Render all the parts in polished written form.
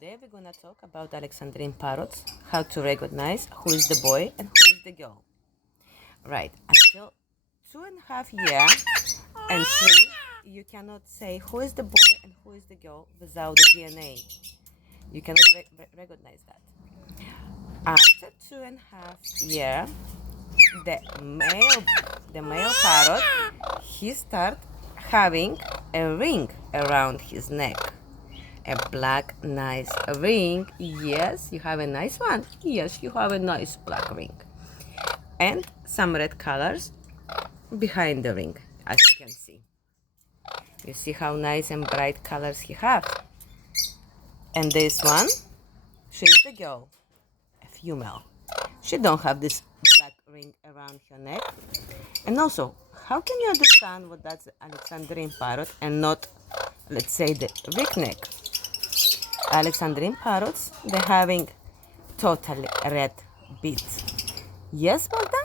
Today we're gonna talk about Alexandrine parrots, how to recognize who is the boy and who is the girl. Right, until 2.5 years and 3, you cannot say who is the boy and who is the girl without the DNA. You cannot recognize that. After 2.5 years, the male parrot, he start having a ring around his neck. A black, nice ring. Yes, you have a nice one. Yes, you have a nice black ring. And some red colors behind the ring, as you can see. You see how nice and bright colors he have. And this one, she's the girl, a female. She don't have this black ring around her neck. And also, how can you understand what that's the Alexandrine parrot and not, let's say, the ringneck? Alexandrine parrots, they're having totally red beads. Yes, Balta?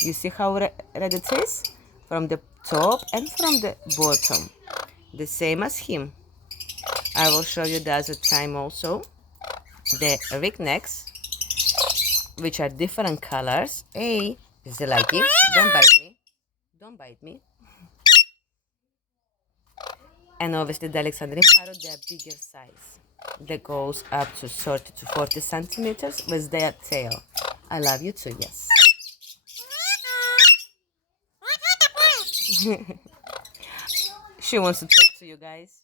You see how red it is? From the top and from the bottom. The same as him. I will show you the other time also. The ringnecks, which are different colors. Hey, is it lucky? Don't bite me. Don't bite me. And obviously the Alexandrine parrot, they are bigger size. That goes up to 30 to 40 centimeters with their tail. I love you too, yes. She wants to talk to you guys.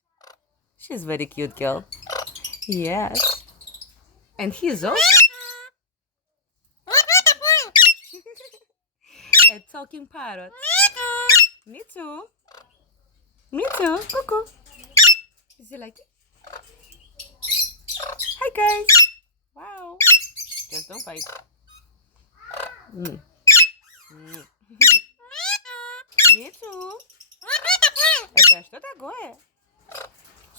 She's a very cute girl. Yes. And he's also a talking parrot. Me too. Me too. Cuckoo. Is he like it? Hi guys. Wow. Just don't fight. Me too. Это что такое?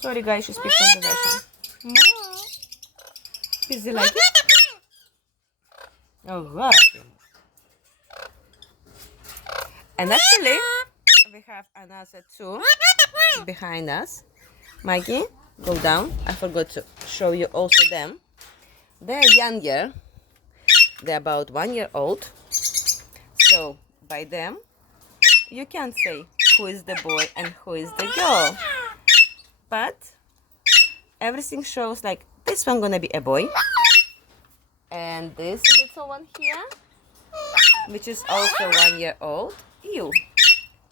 Sorry guys, she speaks on the Russian. Mom. Is he like it? Oh God. And actually, we have another two behind us. Mikey, go down. I forgot to show you also them. They're younger. They're about 1 year old. So by them, you can say who is the boy and who is the girl. But everything shows like this one gonna be a boy. And this little one here, which is also 1 year old. Ew.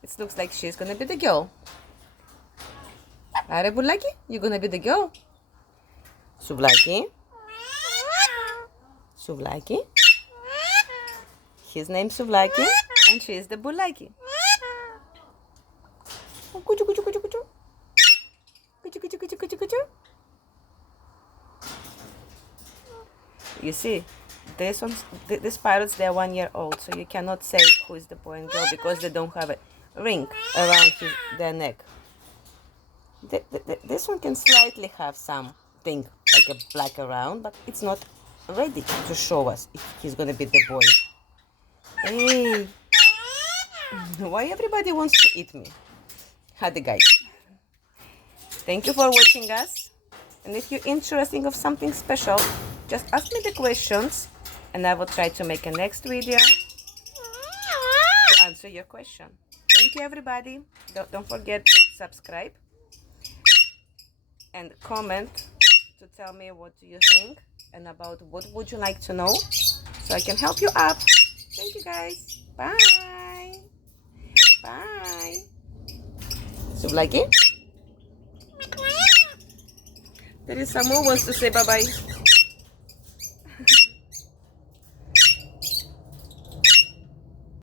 It looks like she's gonna be the girl. Are Bulaki? You're gonna be the girl? Suvlaki? Suvlaki? His name's Suvlaki, and she is the Bulaki. Kuchu, kuchu, kuchu, kuchu. Kuchu, kuchu, kuchu, kuchu, kuchu. You see, these parrots, they're 1 year old, so you cannot say who is the boy and girl because they don't have a ring around their neck. This one can slightly have something like a black around, but it's not ready to show us if he's gonna be the boy. Hey, why everybody wants to eat me? Hi, the guys. Thank you for watching us. And if you're interested of something special, just ask me the questions, and I will try to make a next video to answer your question. Thank you, everybody. Don't forget to subscribe and comment to tell me what do you think and about what would you like to know so I can help you up. Thank you, guys. Bye. Bye. So, like it? There is someone who wants to say bye-bye.